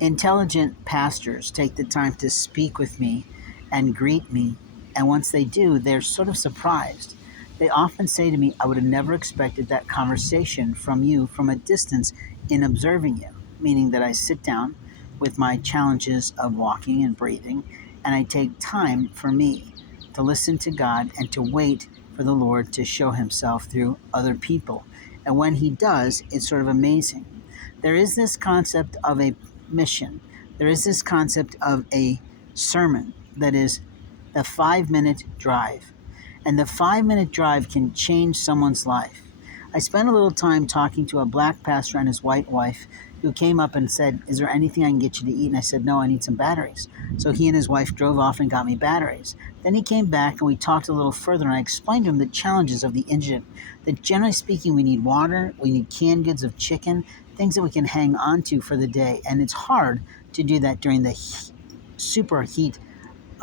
Intelligent pastors take the time to speak with me and greet me, and once they do, they're sort of surprised. They often say to me, I would have never expected that conversation from you from a distance in observing you, meaning that I sit down with my challenges of walking and breathing, and I take time for me to listen to God and to wait for the Lord to show himself through other people. And when he does, it's sort of amazing. There is this concept of a mission. There is this concept of a sermon that is the 5 minute drive. And the 5 minute drive can change someone's life. I spent a little time talking to a black pastor and his white wife who came up and said, is there anything I can get you to eat? And I said, no, I need some batteries. So he and his wife drove off and got me batteries. Then he came back and we talked a little further, and I explained to him the challenges of the indigent. That generally speaking, we need water, we need canned goods of chicken, things that we can hang on to for the day. And it's hard to do that during the super heat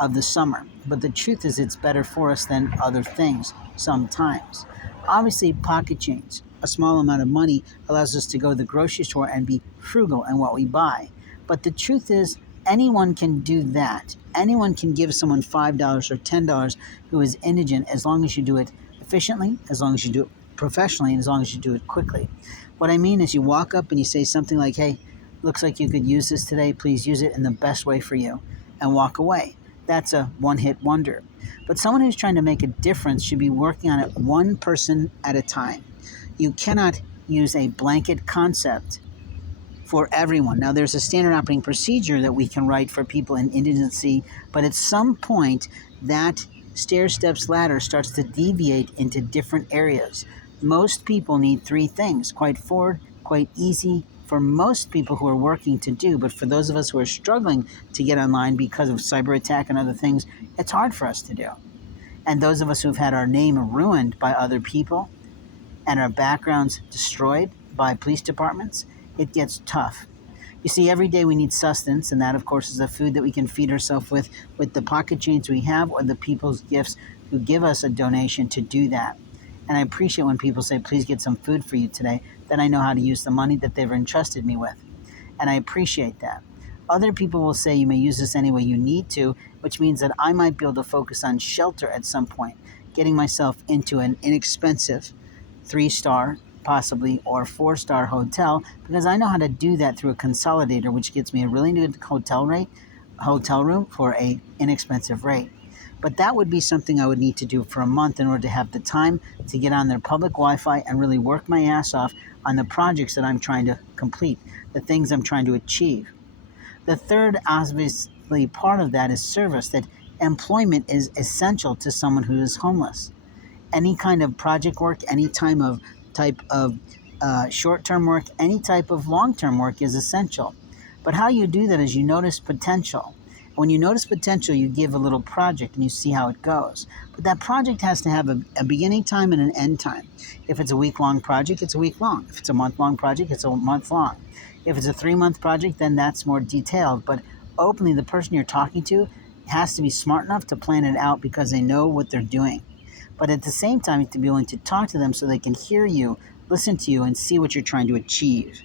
of the summer. But the truth is, it's better for us than other things sometimes. Obviously, pocket change, a small amount of money, allows us to go to the grocery store and be frugal in what we buy. But the truth is, anyone can do that. Anyone can give someone $5 or $10 who is indigent, as long as you do it efficiently, as long as you do it professionally, and as long as you do it quickly. What I mean is, you walk up and you say something like, hey, looks like you could use this today. Please use it in the best way for you, and walk away. That's a one-hit wonder. But someone who's trying to make a difference should be working on it one person at a time. You cannot use a blanket concept for everyone. Now, there's a standard operating procedure that we can write for people in indigency, but at some point, that stair steps ladder starts to deviate into different areas. Most people need three things: quite forward, quite easy for most people who are working to do, but for those of us who are struggling to get online because of cyber attack and other things, it's hard for us to do. And those of us who've had our name ruined by other people and our backgrounds destroyed by police departments, it gets tough. You see, every day we need sustenance, and that, of course, is the food that we can feed ourselves with the pocket change we have, or the people's gifts who give us a donation to do that. And I appreciate when people say, please get some food for you today, then I know how to use the money that they've entrusted me with. And I appreciate that. Other people will say you may use this any way you need to, which means that I might be able to focus on shelter at some point, getting myself into an inexpensive 3-star, possibly, or 4-star hotel, because I know how to do that through a consolidator, which gets me a really good hotel room for a inexpensive rate. But that would be something I would need to do for a month in order to have the time to get on their public Wi-Fi and really work my ass off on the projects that I'm trying to complete, the things I'm trying to achieve. The third, obviously, part of that is service, that employment is essential to someone who is homeless. Any kind of project work, any type of short-term work, any type of long-term work is essential. But how you do that is you notice potential. When you notice potential, you give a little project and you see how it goes. But that project has to have a beginning time and an end time. If it's a week-long project, it's a week long. If it's a month-long project, it's a month long. If it's a 3-month project, then that's more detailed. But openly, the person you're talking to has to be smart enough to plan it out because they know what they're doing. But at the same time, you have to be willing to talk to them so they can hear you, listen to you, and see what you're trying to achieve.